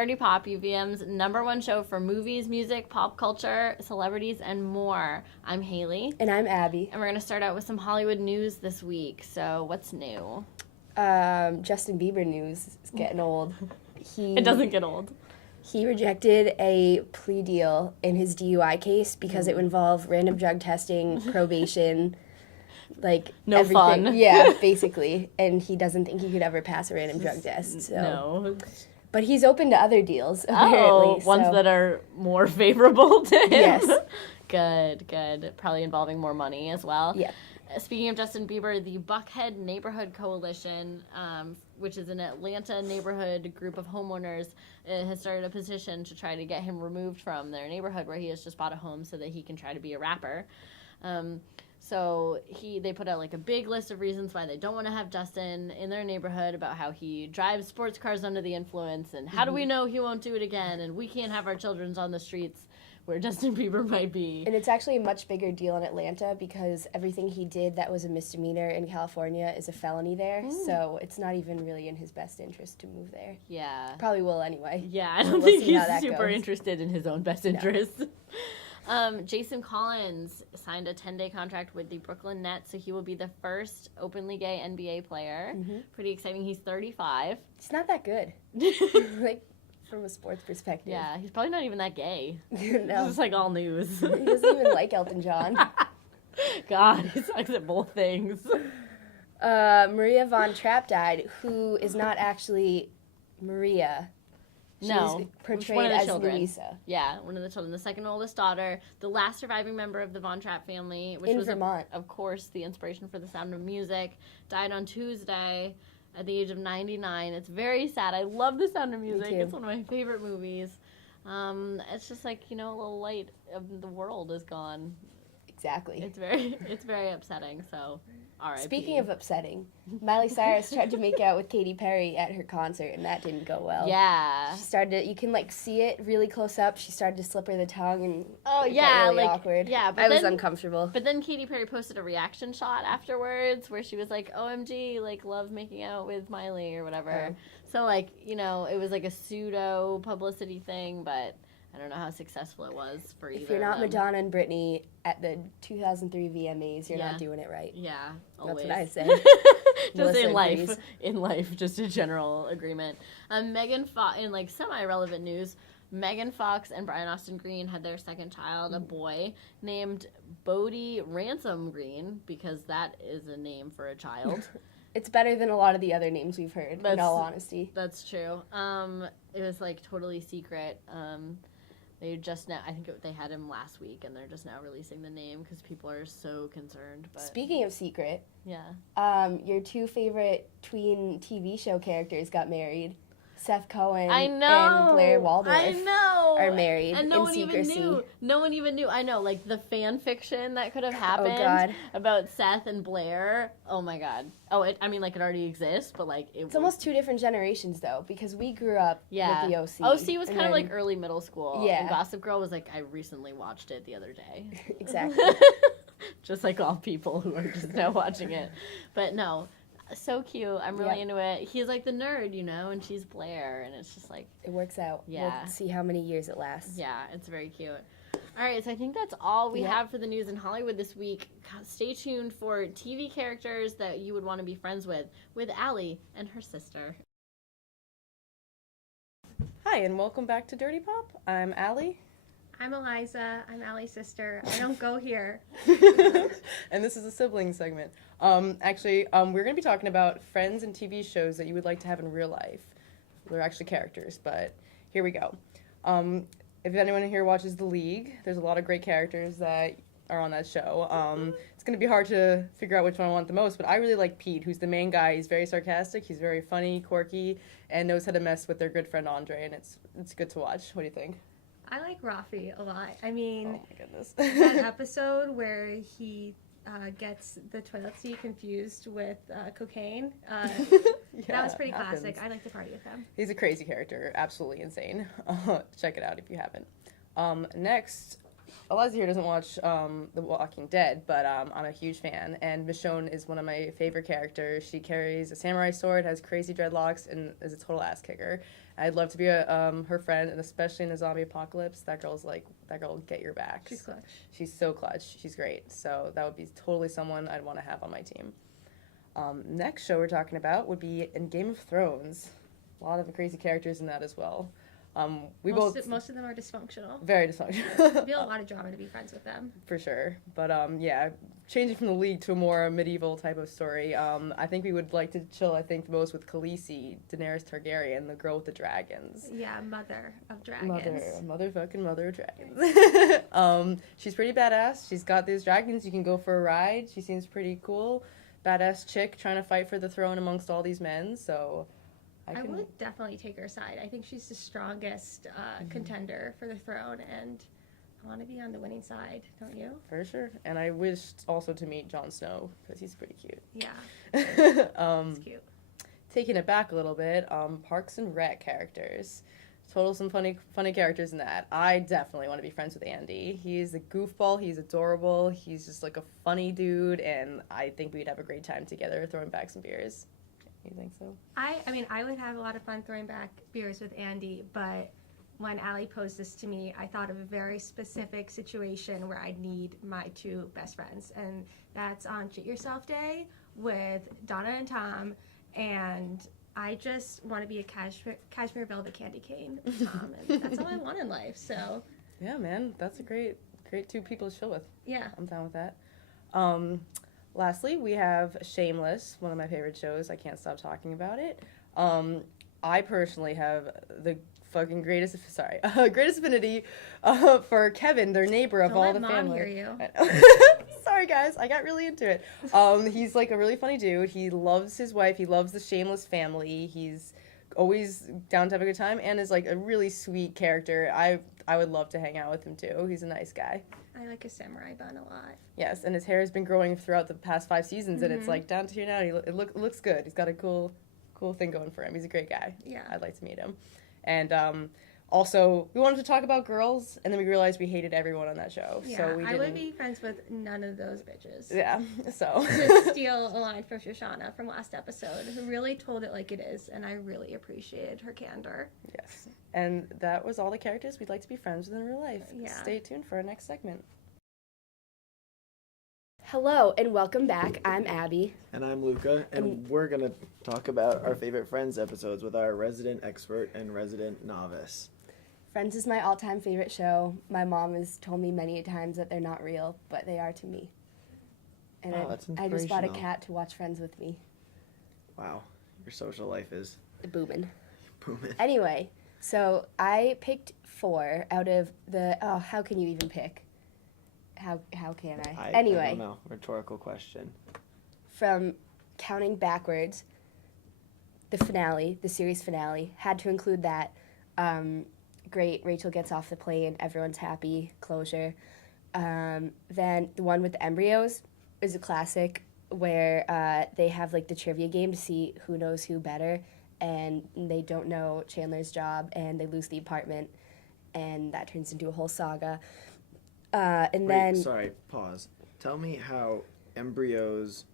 Dirty Pop, UVM's #1 show for movies, music, pop culture, celebrities, and more. I'm Hailey. And I'm Abby. And we're going to start out with some Hollywood news this week. So what's new? Justin Bieber news is getting old. It doesn't get old. He rejected a plea deal in his DUI case because it would involve random drug testing, probation, no everything. Fun. Yeah, basically. And he doesn't think he could ever pass a random drug test. So. No. But he's open to other deals, apparently. Ones that are more favorable to him. Yes. Good. Probably involving more money as well. Yeah. Speaking of Justin Bieber, the Buckhead Neighborhood Coalition, which is an Atlanta neighborhood group of homeowners, has started a petition to try to get him removed from their neighborhood where he has just bought a home so that he can try to be a rapper. So they put out a big list of reasons why they don't want to have Justin in their neighborhood, about how he drives sports cars under the influence, and how do we know he won't do it again, and we can't have our children on the streets where Justin Bieber might be. And it's actually a much bigger deal in Atlanta because everything he did that was a misdemeanor in California is a felony there. So it's not even really in his best interest to move there. Yeah. Probably will anyway. Yeah, I don't think he's super interested in his own best interest. Jason Collins signed a 10-day contract with the Brooklyn Nets, so he will be the first openly gay NBA player. Pretty exciting. He's 35. He's not that good. From a sports perspective. Yeah, he's probably not even that gay. No. It's just all news. He doesn't even like Elton John. God, he sucks at both things. Maria Von Trapp died, who is not actually Maria. She's portrayed as Louisa. Yeah, one of the children, the second oldest daughter, the last surviving member of the Von Trapp family, which was, Vermont. Of course, the inspiration for The Sound of Music, died on Tuesday at the age of 99. It's very sad. I love The Sound of Music. It's one of my favorite movies. It's just a little light of the world is gone. Exactly. It's very upsetting. So, R.I.P. Speaking of upsetting, Miley Cyrus tried to make out with Katy Perry at her concert, and that didn't go well. Yeah. She started. You can see it really close up. She started to slip her the tongue, and it got really awkward. Yeah, I was uncomfortable. But then Katy Perry posted a reaction shot afterwards where she was like, "OMG, love making out with Miley" or whatever. So it was a pseudo publicity thing, but I don't know how successful it was for either. If you're not Madonna and Britney at the 2003 VMAs, you're not doing it right. Yeah, always. That's what I say. Just in life, just a general agreement. Megan Fox, in semi-relevant news, Megan Fox and Brian Austin Green had their second child, a boy, named Bodie Ransom Green, because that is a name for a child. It's better than a lot of the other names we've heard, in all honesty. That's true. It was totally secret. They just now, I think they had him last week, and they're just now releasing the name because people are so concerned. But speaking of secret, yeah, your two favorite tween TV show characters got married. Seth Cohen and Blair Waldorf are married and in secrecy. No one even knew. I know, the fan fiction that could have happened about Seth and Blair. Oh my God. Oh, it already exists, but it's almost two different generations though, because we grew up with the OC. OC was kind of early middle school. Yeah. And Gossip Girl was I recently watched it the other day. Exactly. Just all people who are just now watching it, but no. So cute. I'm really into it. He's the nerd, and she's Blair, and it's just it works out. Yeah. We'll see how many years it lasts. Yeah, it's very cute. All right, so I think that's all we have for the news in Hollywood this week. Stay tuned for TV characters that you would want to be friends with Allie and her sister. Hi, and welcome back to Dirty Pop. I'm Allie. I'm Eliza. I'm Allie's sister. I don't go here. And this is a sibling segment. We're going to be talking about friends and TV shows that you would like to have in real life. They're actually characters, but here we go. If anyone here watches The League, there's a lot of great characters that are on that show. It's going to be hard to figure out which one I want the most, but I really like Pete, who's the main guy. He's very sarcastic, he's very funny, quirky, and knows how to mess with their good friend Andre, and it's good to watch. What do you think? I like Rafi a lot. I mean, oh my goodness. That episode where he gets the toilet seat confused with cocaine, that was pretty classic. I like to party with him. He's a crazy character, absolutely insane. Check it out if you haven't. Next, Eliza here doesn't watch The Walking Dead, but I'm a huge fan, and Michonne is one of my favorite characters. She carries a samurai sword, has crazy dreadlocks, and is a total ass kicker. I'd love to be her friend, and especially in a zombie apocalypse, that girl will get your back. She's clutch. She's so clutch. She's great. So that would be totally someone I'd want to have on my team. Next show we're talking about would be in Game of Thrones. A lot of crazy characters in that as well. Most of them are dysfunctional. Very dysfunctional. It'd be a lot of drama to be friends with them. For sure. But yeah, changing from the League to a more medieval type of story, I think we would like to chill, the most with Khaleesi, Daenerys Targaryen, the girl with the dragons. Yeah, mother of dragons. Mother of dragons. She's pretty badass. She's got these dragons. You can go for a ride. She seems pretty cool. Badass chick trying to fight for the throne amongst all these men, so... I would definitely take her side. I think she's the strongest contender for the throne, and I want to be on the winning side, don't you? For sure. And I wish also to meet Jon Snow, because he's pretty cute. Yeah. He's cute. Taking it back a little bit, Parks and Rec characters. Some funny characters in that. I definitely want to be friends with Andy. He's a goofball. He's adorable. He's just like a funny dude, and I think we'd have a great time together throwing back some beers. You think so? I would have a lot of fun throwing back beers with Andy, but when Allie posed this to me, I thought of a very specific situation where I'd need my two best friends, and that's on Shit Yourself Day with Donna and Tom, and I just want to be a cashmere velvet candy cane with Tom, and that's all I want in life, so. Yeah, man, that's a great two people to chill with. Yeah. I'm down with that. Lastly, we have Shameless, one of my favorite shows. I can't stop talking about it. I personally have the fucking greatest affinity for Kevin, their neighbor of all the family. Don't let Mom hear you. Sorry, guys. I got really into it. He's like a really funny dude. He loves his wife. He loves the Shameless family. He's always down to have a good time and is like a really sweet character. I would love to hang out with him too. He's a nice guy. I like a samurai bun a lot. Yes, and his hair has been growing throughout the past 5 seasons, and it's like down to here now. It looks good. He's got a cool thing going for him. He's a great guy. Yeah, I'd like to meet him. And also, we wanted to talk about girls, and then we realized we hated everyone on that show. Yeah, so I would be friends with none of those bitches. Yeah, so. To steal a line from Shoshana from last episode, who really told it like it is, and I really appreciated her candor. Yes, and that was all the characters we'd like to be friends with in real life. Yeah. Stay tuned for our next segment. Hello and welcome back. I'm Abby. And I'm Luca, and we're going to talk about our favorite Friends episodes with our resident expert and resident novice. Friends is my all-time favorite show. My mom has told me many times that they're not real, but they are to me. And that's I just bought a inspirational. cat to watch Friends with me. Wow, your social life is Booming. booming. Anyway, so I picked 4 out of the... Oh, how can you even pick? How can I? Anyway. I don't know. Rhetorical question. From counting backwards, the series finale, had to include that. Great, Rachel gets off the plane, everyone's happy, closure. Then the one with the embryos is a classic where they have like the trivia game to see who knows who better, and they don't know Chandler's job, and they lose the apartment, and that turns into a whole saga. Sorry, pause. Tell me how embryos,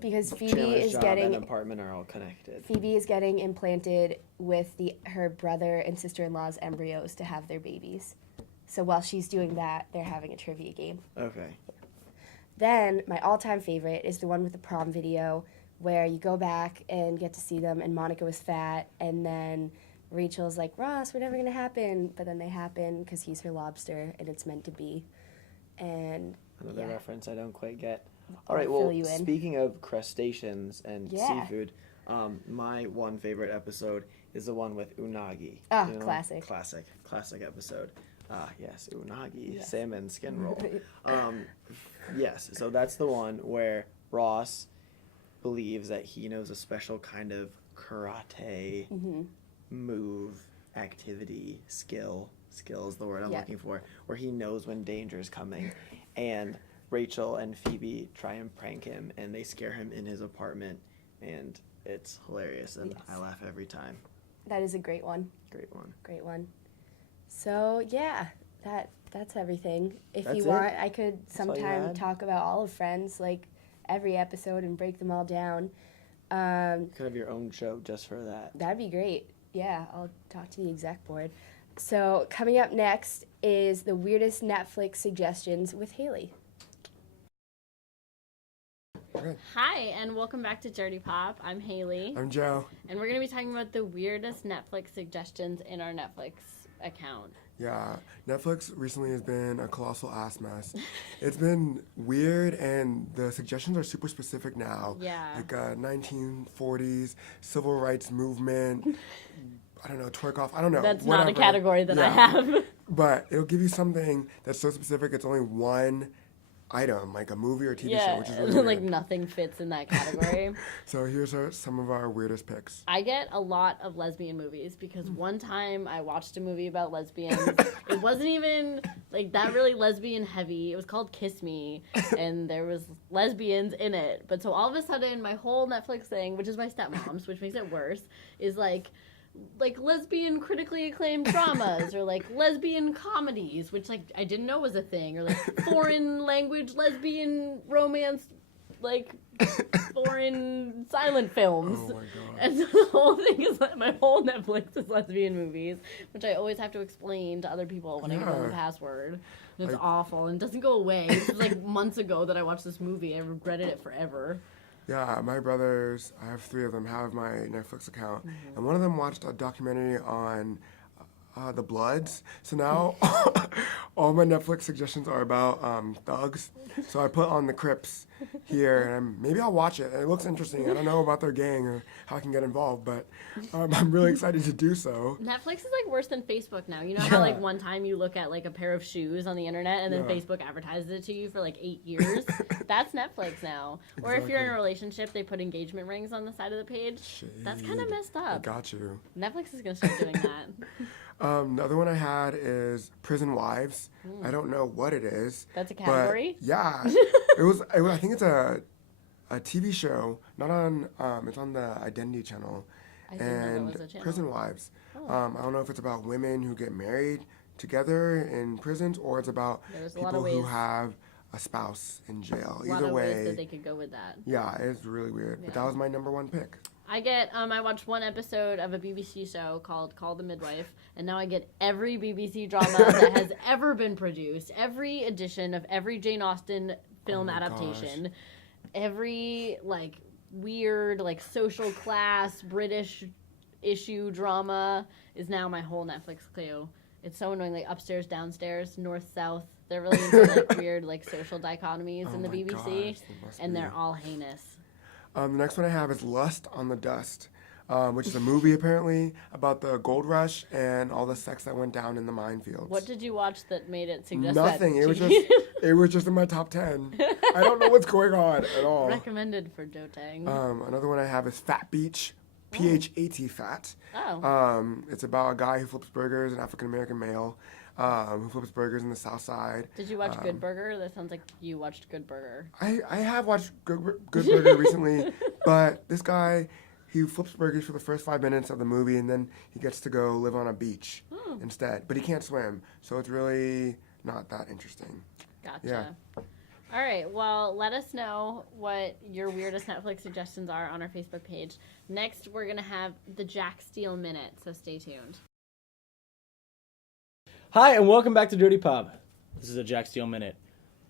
because Phoebe Chandler's is job getting and apartment are all connected. Phoebe is getting implanted with her brother and sister-in-law's embryos to have their babies. So while she's doing that, they're having a trivia game. Okay. Then my all-time favorite is the one with the prom video where you go back and get to see them, and Monica was fat, and then Rachel's like, Ross, we're never going to happen, but then they happen because he's her lobster, and it's meant to be. And Another reference I don't quite get. I'll All right, fill well, you in. Speaking of crustaceans and Yeah. seafood, my one favorite episode is the one with unagi. Ah, classic. Classic episode. Yes, unagi, Yes. salmon skin roll. Yes, so that's the one where Ross believes that he knows a special kind of karate move, activity, skill is the word I'm looking for, where he knows when danger is coming. And Rachel and Phoebe try and prank him, and they scare him in his apartment, and it's hilarious, and I laugh every time. That is a great one. Great one. Great one. So, yeah, that's everything. If That's you it? want, I could all you sometime had? talk about all of Friends, like every episode, and break them all down. You could have your own show just for that. That'd be great. Yeah, I'll talk to the exec board. So coming up next is the weirdest Netflix suggestions with Hailey. Hi, and welcome back to Dirty Pop. I'm Hailey, I'm Joe. and we're going to be talking about the weirdest Netflix suggestions in our Netflix account. Yeah, Netflix recently has been a colossal ass mess. It's been weird, and the suggestions are super specific now. Yeah. Like 1940s, civil rights movement, I don't know, twerk off, I don't know. That's not a whatever. category that I Yeah. have. But it'll give you something that's so specific, it's only one item, like a movie or TV show, Yeah, which is really like weird. nothing fits in that category. So here's some of our weirdest picks. I get a lot of lesbian movies because one time I watched a movie about lesbians. It wasn't even like that really lesbian heavy. It was called Kiss Me, and there was lesbians in it. But so all of a sudden, my whole Netflix thing, which is my stepmom's, which makes it worse, is like lesbian critically acclaimed dramas or like lesbian comedies, which like I didn't know was a thing, or like foreign language lesbian romance, like foreign silent films. Oh my god. And so the whole thing is like my whole Netflix is lesbian movies, which I always have to explain to other people when I give them the Yeah. password. And it's Like- awful and it doesn't go away. This was like months ago that I watched this movie. I regretted it forever. Yeah, my brothers, I have 3 of them, have my Netflix account. And one of them watched a documentary on the Bloods. So now all my Netflix suggestions are about thugs. So I put on the Crips here, and maybe I'll watch it. It looks interesting. I don't know about their gang or how I can get involved, but I'm really excited to do so. Netflix is like worse than Facebook now. You know how like Yeah. one time you look at like a pair of shoes on the internet and then Yeah. Facebook advertises it to you for like 8 years? That's Netflix now. Or if you're in a Exactly. relationship, they put engagement rings on the side of the page. That's kind of Shade. messed I up. got you. Netflix is going to start doing that. The other one I had is Prison Wives. I don't know what it is. That's a but category? yeah, it was. I think it's a TV show. Not on. It's on the Identity Channel. I didn't know that And was a channel. Prison Wives. Oh. I don't know if it's about women who get married together in prisons, or it's about There's a lot people of who ways. have a spouse in jail. A lot Either of ways that way, they could go with that. yeah, it's really weird. But Yeah. that was my number 1 pick. I watched one episode of a BBC show called Call the Midwife, and now I get every BBC drama that has ever been produced, every edition of every Jane Austen film my adaptation, every like weird like social class British issue drama is now my whole Netflix queue. It's so annoying, like upstairs, downstairs, north, south. They're really into like weird like social dichotomies in the Oh my BBC, gosh, they must and be. they're all heinous. The next one I have is Lust on the Dust, which is a movie apparently about the gold rush and all the sex that went down in the minefields. What did you watch that made it suggest Nothing. that? It was to just you? it was just in my top 10. I don't know what's going on at all. Recommended for Jotang. Another one I have is Fat Beach, PHAT Fat. Oh. It's about a guy who flips burgers, an African American male, who flips burgers in the South Side. Did you watch Good Burger? That sounds like you watched Good Burger. I have watched Good Burger recently, but this guy, he flips burgers for the first 5 minutes of the movie, and then he gets to go live on a beach instead. But he can't swim, so it's really not that interesting. Gotcha. Yeah. All right. Well, let us know what your weirdest Netflix suggestions are on our Facebook page. Next, we're going to have the Jack Steele Minute, so stay tuned. Hi, and welcome back to Dirty Pop. This is a Jack Steele Minute.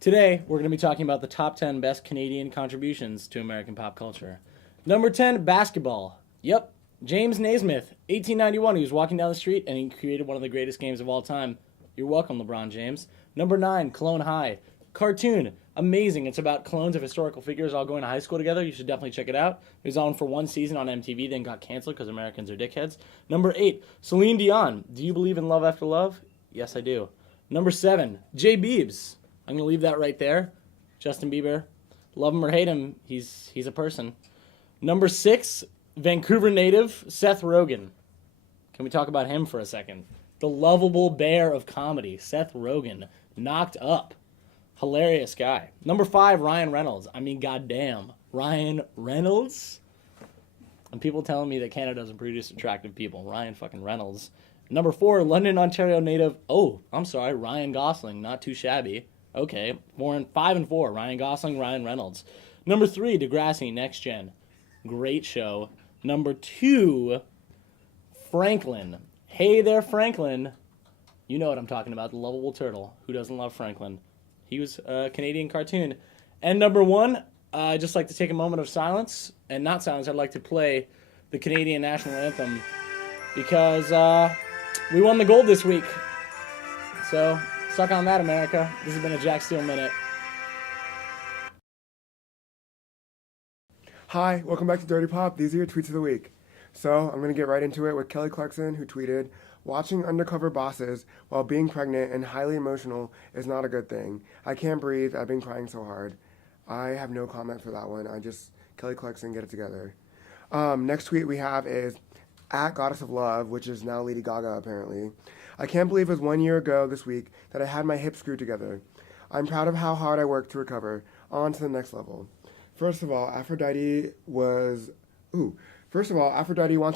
Today, we're going to be talking about the top 10 best Canadian contributions to American pop culture. Number 10, basketball. Yep, James Naismith, 1891. He was walking down the street, and he created one of the greatest games of all time. You're welcome, LeBron James. Number 9, Cologne High. Cartoon. Amazing. It's about clones of historical figures all going to high school together. You should definitely check it out. It was on for one season on MTV, then got canceled because Americans are dickheads. Number 8, Celine Dion. Do you believe in love after love? Yes, I do. Number 7, Jay Biebs. I'm going to leave that right there. Justin Bieber. Love him or hate him, he's a person. Number 6, Vancouver native Seth Rogen. Can we talk about him for a second? The lovable bear of comedy, Seth Rogen. Knocked up. Hilarious guy. Number 5, Ryan Reynolds. I mean, goddamn. Ryan Reynolds? And people telling me that Canada doesn't produce attractive people. Ryan fucking Reynolds. Number 4, London, Ontario native. Oh, I'm sorry, Ryan Gosling. Not too shabby. Okay, 5 and 4. Ryan Gosling, Ryan Reynolds. Number 3, Degrassi, Next Gen. Great show. Number 2, Franklin. Hey there, Franklin. You know what I'm talking about, the lovable turtle. Who doesn't love Franklin? He was a Canadian cartoon. And number 1, I'd just like to take a moment of silence. And not silence, I'd like to play the Canadian national anthem. Because we won the gold this week. So, suck on that, America. This has been a Jack Steele Minute. Hi, welcome back to Dirty Pop. These are your tweets of the week. So I'm going to get right into it with Kelly Clarkson, who tweeted, "Watching undercover bosses while being pregnant and highly emotional is not a good thing. I can't breathe. I've been crying so hard." I have no comment for that one. Kelly Clarkson, get it together. Next tweet we have is at Goddess of Love, which is now Lady Gaga apparently. "I can't believe it was 1 year ago this week that I had my hip screwed together. I'm proud of how hard I worked to recover. On to the next level." First of all, Aphrodite wants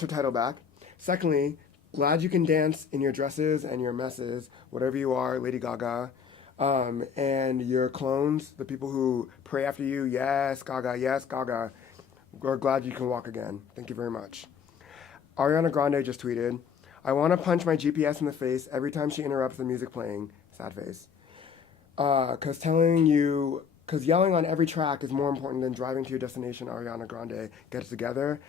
her title back. Secondly, glad you can dance in your dresses and your messes, whatever you are, Lady Gaga. And your clones, the people who pray after you, yes, Gaga, we're glad you can walk again. Thank you very much. Ariana Grande just tweeted, "I want to punch my GPS in the face every time she interrupts the music playing." Sad face. Because yelling on every track is more important than driving to your destination, Ariana Grande. Get it together.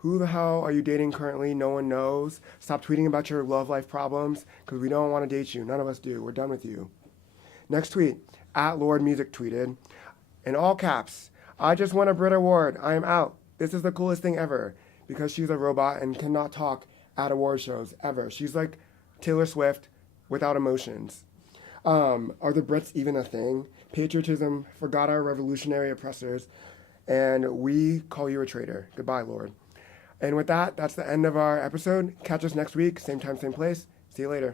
Who the hell are you dating currently? No one knows. Stop tweeting about your love life problems, because we don't want to date you. None of us do. We're done with you. Next tweet, at Lord Music tweeted, in all caps, "I just won a Brit Award. I am out. This is the coolest thing ever," because she's a robot and cannot talk at award shows ever. She's like Taylor Swift without emotions. Are the Brits even a thing? Patriotism forgot our revolutionary oppressors, and we call you a traitor. Goodbye, Lord. And with that, that's the end of our episode. Catch us next week, same time, same place. See you later.